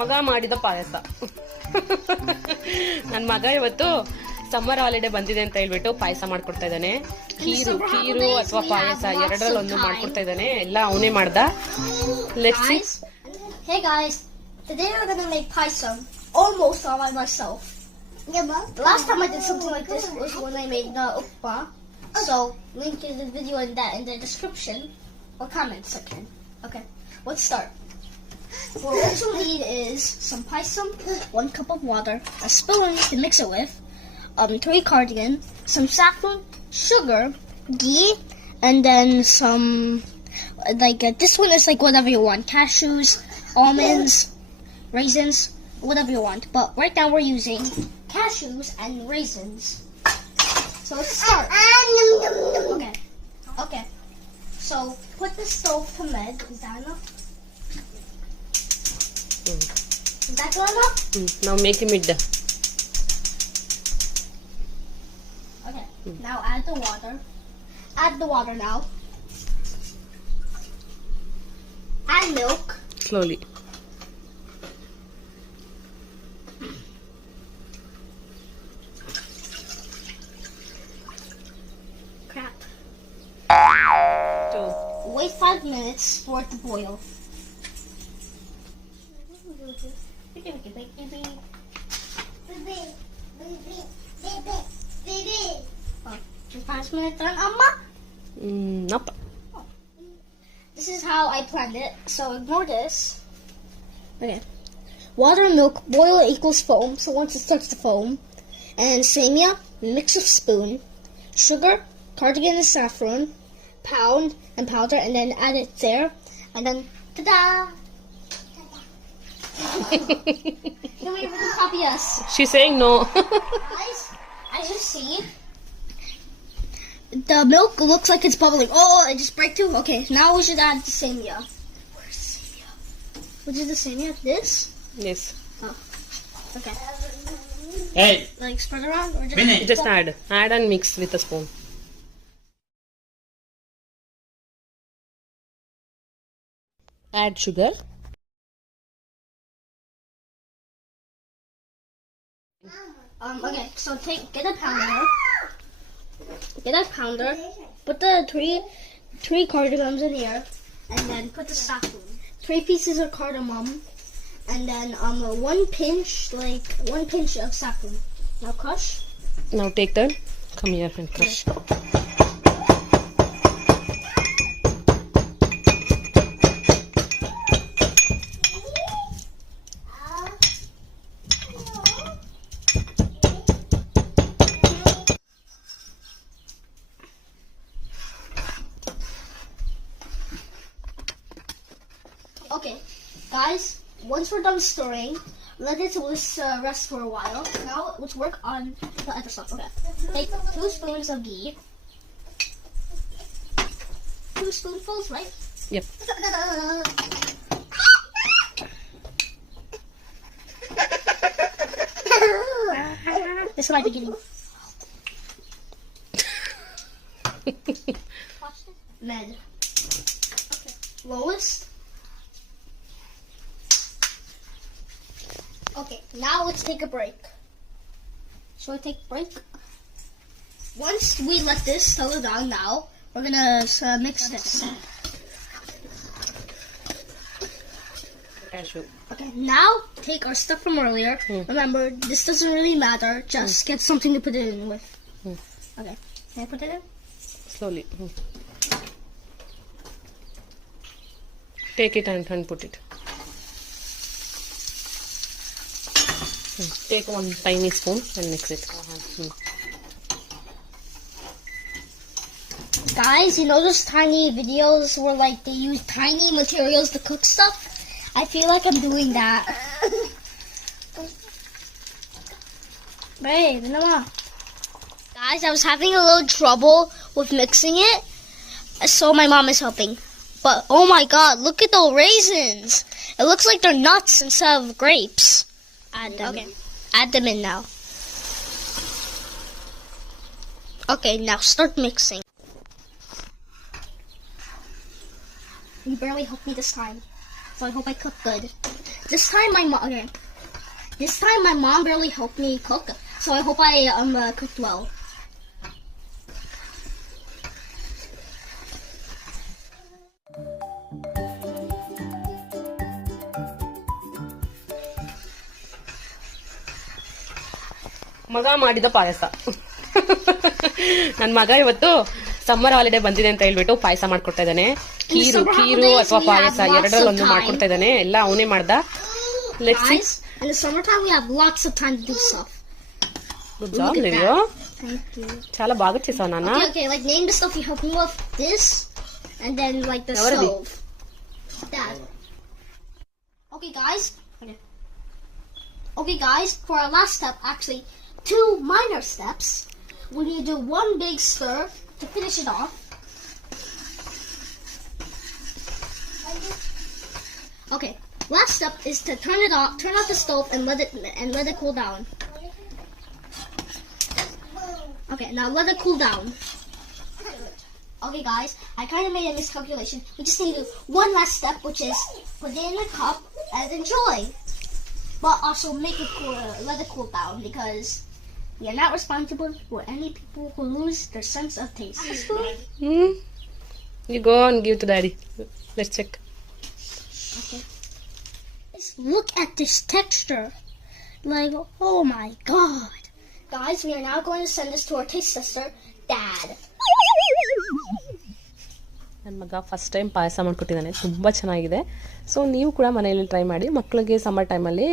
ಮಗ ಮಾಡಿದ ಪಾಯಸ. ನನ್ನ ಮಗ ಇವತ್ತು ಸಮ್ಮರ್ ಹಾಲಿಡೇ ಬಂದಿದೆ ಅಂತ ಹೇಳ್ಬಿಟ್ಟು ಪಾಯಸ ಮಾಡ್ಕೊಡ್ತಾ ಇದ್ದಾನೆ. ಖೀರು ಅಥವಾ ಪಾಯಸ ಎರಡರಲ್ಲಿ ಒಂದು ಮಾಡ್ಕೊಡ್ತಾ ಇದ್ದಾನೆ. ಎಲ್ಲ ಅವನೇ ಮಾಡ್ದ. Let's see. Hey guys, today we're gonna make paisa almost all by myself. The last time I did something like this was when I made ukpa. So link in the video in the description or comment section. Okay, let's start. What you'll need is some paisa, 1 cup of water, a spoon to mix it with, 3 cardigan, some saffron, sugar, ghee, and then some this one is like whatever you want, cashews, almonds, raisins, whatever you want. But right now we're using cashews and raisins. So let's start. Okay. So put the stove to med. Is that enough? Is that good enough? Now make him mid. Okay. Now add the water. Add the water now. Add milk. Slowly. Crap. 2. Wait 5 minutes for it to boil. Just 5 minutes done, Amma? Nope. This is how I planned it, so ignore this. Okay. Water and milk boil equals foam, so once it starts to foam. And samia, mix with spoon. Sugar, cardigan and saffron, pound and powder, and then add it there. And then, ta-da! Can we really copy us? She's saying no. Guys, as you see, the milk looks like it's bubbling. Oh, it just break too? Okay, now we should add the samia. Where's samia? Which is the samia? This? Yes. Oh, okay. Hey, Like spread around or just... Vinay. Just add and mix with a spoon. Add sugar. Okay, so get a pounder. Get a pounder. Put the three cardamoms in here, and then put the saffron. 3 pieces of cardamom, and then 1 pinch of saffron. Now crush. Now take that. Come here and crush. Okay, guys, once we're done stirring, let it rest for a while. Now let's work on the other stuff. Okay, take 2 spoons of ghee. 2 spoonfuls, right? Yep. This is my beginning. Watch this. Med. Okay. Lowest. Okay, now let's take a break. Shall we take a break? Once we let this settle down now, we're gonna mix this. Cashew. Okay, now take our stuff from earlier. Remember, this doesn't really matter. Just get something to put it in with. Okay, can I put it in? Slowly. Take it and put it. Take 1 tiny spoon and mix it. Guys, you know those tiny videos where like they use tiny materials to cook stuff? I feel like I'm doing that. Babe, no more. Guys, I was having a little trouble with mixing it, so my mom is helping. But oh my god, look at the raisins! It looks like they're nuts instead of grapes. Add them. Okay. Add them in now. Okay, now start mixing. You barely helped me this time, so I hope I cook good. This time my mom barely helped me cook, so I hope I cooked well. ಮಗ ಮಾಡಿದ ಪಾಯಸ. ನನ್ನ ಮಗ ಇವತ್ತು summer holiday ಬಂದಿದೆ ಅಂತ ಹೇಳ್ಬಿಟ್ಟು ಪಾಯಸ ಮಾಡ್ಕೊಡ್ತಾ ಇದ್ದಾನೆ. ಖೀರು ಅಥವಾ ಪಾಯಸ ಎರಡರಲ್ಲೊಂದು ಮಾಡ್ಕೊಡ್ತಾ ಇದ್ದಾನೆ. ಎಲ್ಲ ಅವನೇ ಮಾಡ್ದ. Let's see. In the summertime we have lots of time to do stuff. Good job, Livio. Thank you. చాలా బాగా చేసావు నాన్న. Okay, like name the stuff you help me with. This, and then like the stove. That. Okay, guys. Okay, guys. For our last step, actually, 2 minor steps. We need to do 1 big stir to finish it off. Okay. Last step is to turn off the stove and let it cool down. Okay, now let it cool down. Okay, guys, I kind of made a miscalculation. We just need to do one last step, which is put it in a cup and enjoy. But also make it cool, let it cool down, because we are not responsible for any people who lose their sense of taste. You go and give to daddy. Let's check. Okay. Look at this texture. Like, oh my god. Guys, we are now going to send this to our taste tester, Dad. ನನ್ನ ಮಗ first time ಪಾಯಸ ಮಾಡ್ಕೊಟ್ಟಿದ್ದಾನೆ. ತುಂಬ ಚೆನ್ನಾಗಿದೆ. So ನೀವು ಕೂಡ ಮನೆಯಲ್ಲಿ try ಮಾಡಿ. ಮಕ್ಕಳಿಗೆ summer ಟೈಮಲ್ಲಿ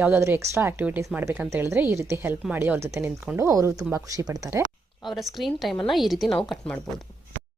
ಯಾವುದಾದ್ರೂ ಎಕ್ಸ್ಟ್ರಾ ಆ್ಯಕ್ಟಿವಿಟೀಸ್ ಮಾಡಬೇಕಂತ ಹೇಳಿದ್ರೆ ಈ ರೀತಿ ಹೆಲ್ಪ್ ಮಾಡಿ ಅವ್ರ ಜೊತೆ ನಿಂತ್ಕೊಂಡು ಅವರು ತುಂಬ ಖುಷಿ ಪಡ್ತಾರೆ. ಅವರ ಸ್ಕ್ರೀನ್ ಟೈಮನ್ನು ಈ ರೀತಿ ನಾವು ಕಟ್ ಮಾಡ್ಬೋದು.